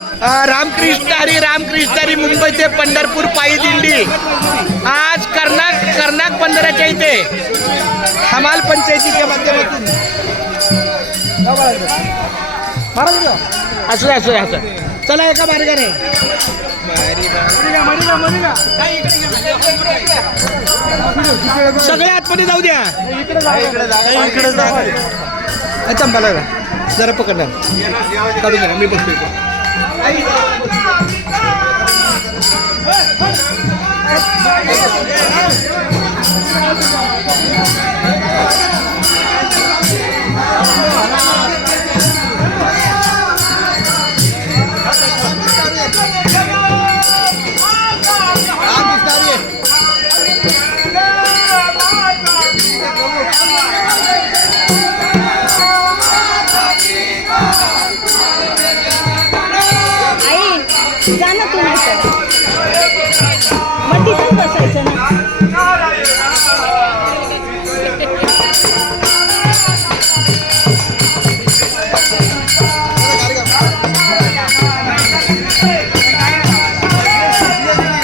रामकृष्ण हरी मुंबई ते पंढरपूर पायी दिंडी आज कर्नाक बंदराच्या इथे हमाल पंचायतीच्या माध्यमातून असं चला एका मार्गाने सगळे आतमध्ये जाऊ द्या. अच्छा मला जरा पकडणार काढून द्या मी बघतोय. आई जा ना तू.